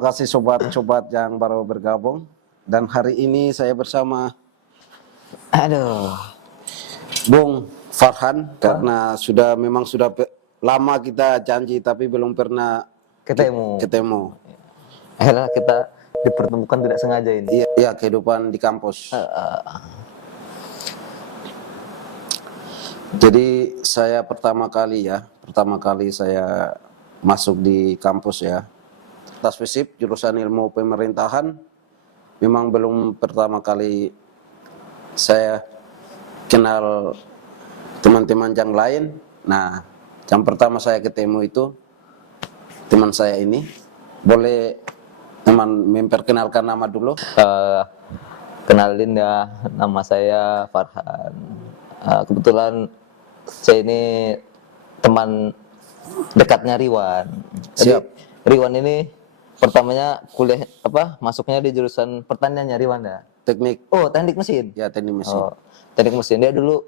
Terima kasih sobat-sobat yang baru bergabung. Dan hari ini saya bersama Bung Farhan karena memang sudah lama kita janji tapi belum pernah ketemu. Akhirnya kita dipertemukan tidak sengaja ini. Iya, kehidupan di kampus. Jadi saya pertama kali saya masuk di kampus ya. Tas FISIP jurusan ilmu pemerintahan, memang belum pertama kali saya kenal teman-teman yang lain. Nah, yang pertama saya ketemu itu teman saya ini. Boleh teman memperkenalkan nama dulu? Kenalin ya, nama saya Farhan. Kebetulan saya ini teman dekatnya Riwan. Siap. Riwan ini pertamanya kuliah masuknya di jurusan pertaniannya Riwan ya. Teknik. Oh, teknik mesin. Ya, teknik mesin. Teknik mesin. Dia dulu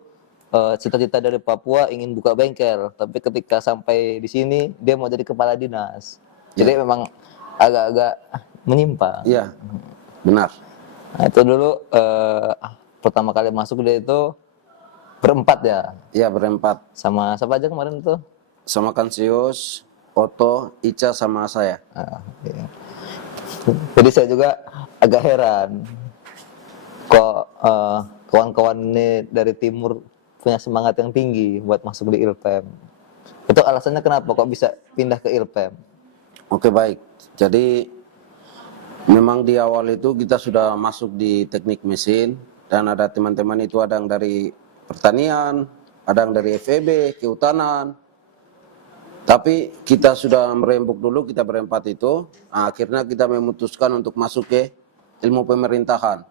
cita-cita dari Papua ingin buka bengkel, tapi ketika sampai di sini dia mau jadi kepala dinas. Jadi memang agak-agak menyimpang. Iya, benar. Nah, itu dulu pertama kali masuk dia itu berempat ya. Iya, berempat. Sama siapa aja kemarin itu? Sama Kansius, Oto, Ica sama saya. Iya. Jadi saya juga agak heran kok kawan-kawan ini dari timur punya semangat yang tinggi buat masuk di Ilpem. Itu alasannya kenapa kok bisa pindah ke Ilpem? Oke, baik. Jadi memang di awal itu kita sudah masuk di teknik mesin dan ada teman-teman itu, ada yang dari pertanian, ada yang dari FEB, kehutanan. Tapi kita sudah merembuk dulu, kita berempat itu. Akhirnya kita memutuskan untuk masuk ke ilmu pemerintahan.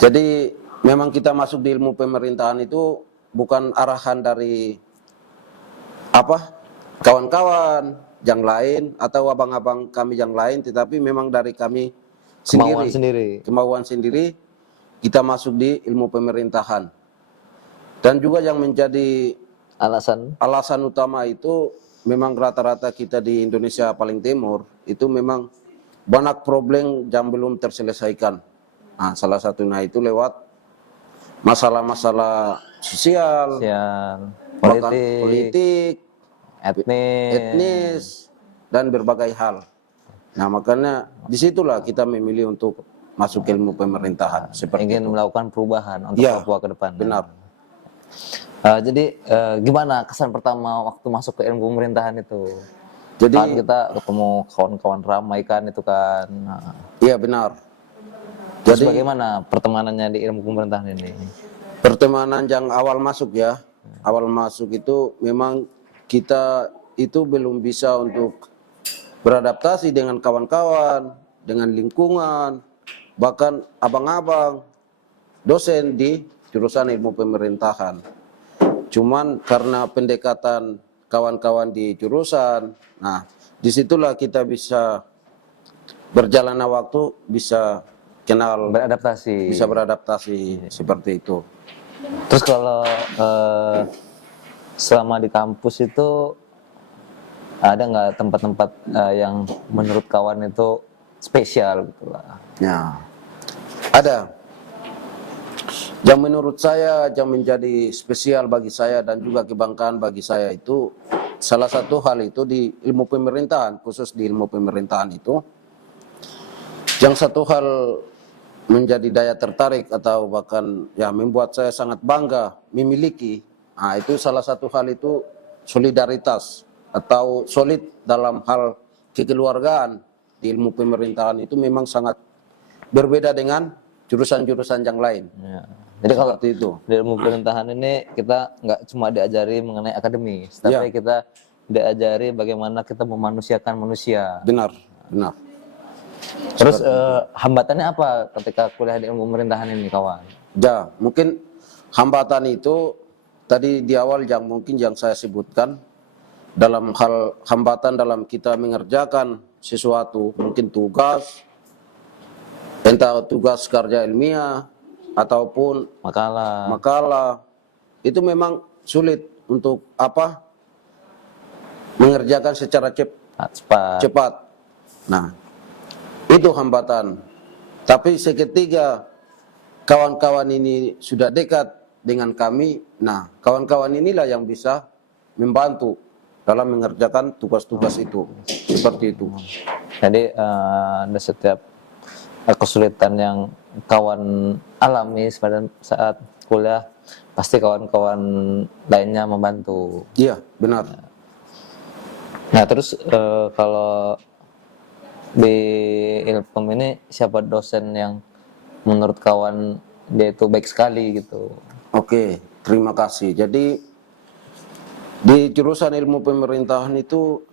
Jadi memang kita masuk di ilmu pemerintahan itu bukan arahan dari kawan-kawan yang lain atau abang-abang kami yang lain, tetapi memang dari kami kemauan sendiri kita masuk di ilmu pemerintahan. Dan juga yang menjadi alasan utama itu memang rata-rata kita di Indonesia paling timur itu memang banyak problem yang belum terselesaikan. Salah satunya itu lewat masalah-masalah sosial, politik, etnis, dan berbagai hal. Nah, makanya disitulah kita memilih untuk masuk ilmu pemerintahan. Ingin melakukan perubahan untuk Papua ke depan. Benar. Jadi gimana kesan pertama waktu masuk ke ilmu pemerintahan itu? Jadi kan kita ketemu kawan-kawan ramai kan itu kan. Iya, benar. Jadi bagaimana pertemanannya di ilmu pemerintahan ini? Pertemanan yang awal masuk ya. Awal masuk itu memang kita itu belum bisa untuk beradaptasi dengan kawan-kawan, dengan lingkungan, bahkan abang-abang dosen di jurusan ilmu pemerintahan. Cuman karena pendekatan kawan-kawan di jurusan, nah disitulah kita bisa berjalannya waktu, bisa kenal, bisa beradaptasi seperti itu. Terus kalau selama di kampus itu ada nggak tempat-tempat yang menurut kawan itu spesial gitu lah? Ya, ada. Yang menurut saya yang menjadi spesial bagi saya dan juga kebanggaan bagi saya itu salah satu hal itu di ilmu pemerintahan, khusus di ilmu pemerintahan itu. Yang satu hal menjadi daya tertarik atau bahkan ya membuat saya sangat bangga memiliki, itu salah satu hal itu solidaritas atau solid dalam hal kekeluargaan di ilmu pemerintahan itu memang sangat berbeda dengan jurusan-jurusan yang lain. Ya. Jadi kalau di ilmu pemerintahan ini kita nggak cuma diajari mengenai akademis, tapi kita diajari bagaimana kita memanusiakan manusia. Benar, benar. Terus hambatannya apa ketika kuliah di ilmu pemerintahan ini, kawan? Ya, mungkin hambatan itu tadi di awal yang saya sebutkan dalam hal hambatan dalam kita mengerjakan sesuatu, mungkin tugas, entah tugas kerja ilmiah ataupun makalah, itu memang sulit untuk mengerjakan secara cepat. Nah, itu hambatan. Tapi seketika kawan-kawan ini sudah dekat dengan kami, nah kawan-kawan inilah yang bisa membantu dalam mengerjakan tugas-tugas itu. Seperti itu. Jadi ada setiap kesulitan yang kawan alami pada saat kuliah, pasti kawan-kawan lainnya membantu. Iya, benar. Nah terus kalau di Ilkom ini siapa dosen yang menurut kawan dia itu baik sekali gitu? Oke, terima kasih. Jadi di jurusan ilmu pemerintahan itu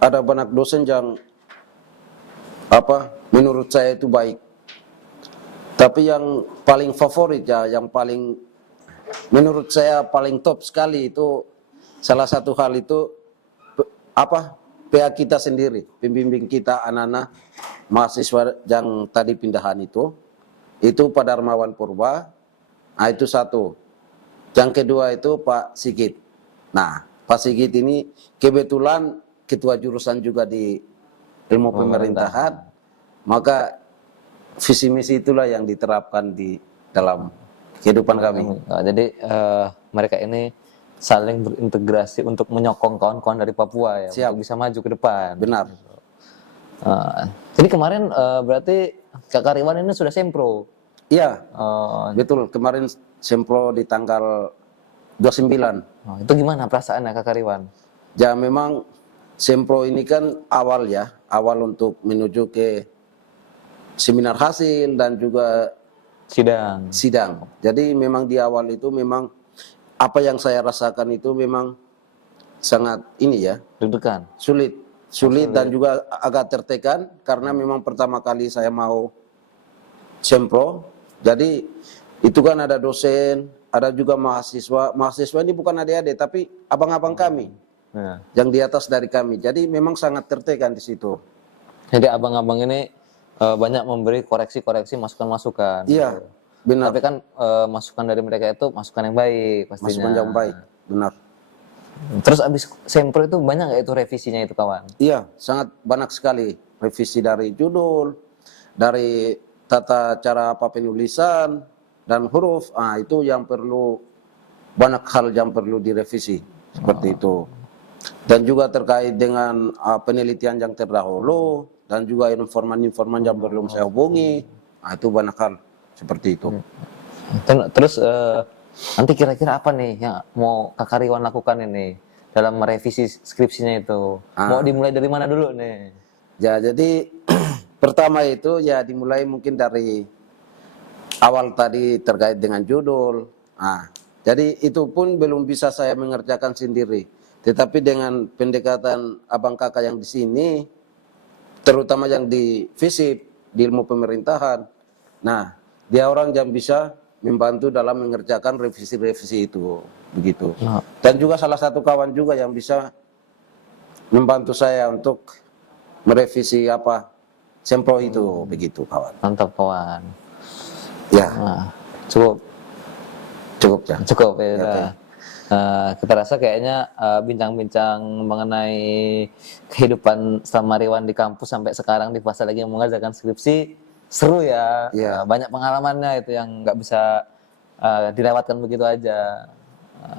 ada banyak dosen yang menurut saya itu baik. Tapi yang paling favorit ya, yang paling menurut saya paling top sekali itu salah satu hal itu PA kita sendiri, pembimbing kita anak-anak mahasiswa yang tadi pindahan itu Pak Darmawan Purba. Nah, itu satu. Yang kedua itu Pak Sigit. Nah, Pak Sigit ini kebetulan ketua jurusan juga di ilmu pemerintahan. Maka visi misi itulah yang diterapkan di dalam kehidupan kami. Jadi mereka ini saling berintegrasi untuk menyokong kawan-kawan dari Papua ya, Siap. untuk bisa maju ke depan. Benar. Jadi kemarin berarti Kak Kariwan ini sudah sempro. Iya, betul. Kemarin sempro di tanggal 29. Itu gimana perasaannya Kak Kariwan? Ya memang sempro ini kan awal untuk menuju ke seminar hasil dan juga sidang. Jadi memang di awal itu memang apa yang saya rasakan itu memang sangat Deg-degan. sulit dan juga agak tertekan karena memang pertama kali saya mau sempro. Jadi itu kan ada dosen, ada juga mahasiswa. Mahasiswa ini bukan adik-adik tapi abang-abang kami. Ya. Yang di atas dari kami. Jadi memang sangat tertekan di situ. Jadi abang-abang ini banyak memberi koreksi-koreksi, masukan-masukan. Iya, benar. Tapi kan masukan dari mereka itu masukan yang baik pastinya. Masukan yang baik, benar. Terus abis sempro itu banyak nggak itu revisinya itu kawan? Iya, sangat banyak sekali revisi dari judul, dari tata cara penulisan dan huruf. Itu yang perlu banyak hal yang perlu direvisi seperti itu. Dan juga terkait dengan penelitian yang terdahulu dan juga informan-informan yang belum saya hubungi. Itu banyak hal seperti itu. Terus nanti kira-kira apa nih yang mau Kak Kariwan lakukan ini dalam merevisi skripsinya itu? Mau dimulai dari mana dulu nih? Ya, jadi pertama itu ya dimulai mungkin dari awal tadi terkait dengan judul. Jadi itu pun belum bisa saya mengerjakan sendiri. Tetapi dengan pendekatan abang kakak yang di sini, terutama yang di FISIP, di ilmu pemerintahan, nah dia orang yang bisa membantu dalam mengerjakan revisi-revisi itu, begitu. Dan juga salah satu kawan juga yang bisa membantu saya untuk merevisi sempro itu, begitu kawan. Mantap kawan. Ya, Cukup ya. ya. Okay. Kita rasa kayaknya bincang-bincang mengenai kehidupan selama Riwan di kampus sampai sekarang di fase lagi mengerjakan skripsi seru ya. Banyak pengalamannya itu yang nggak bisa dilewatkan begitu aja.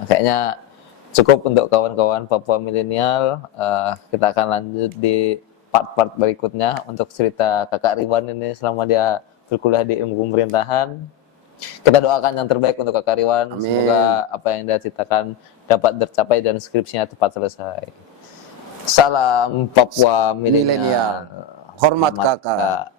Kayaknya cukup untuk kawan-kawan Papua Milenial. Kita akan lanjut di part-part berikutnya untuk cerita kakak Riwan ini selama dia berkuliah di ilmu pemerintahan. Kita doakan yang terbaik untuk Kak Riwan. Amin. Semoga apa yang dia ceritakan dapat tercapai dan skripsinya tepat selesai. Salam Papua Milenial. Hormat kakak.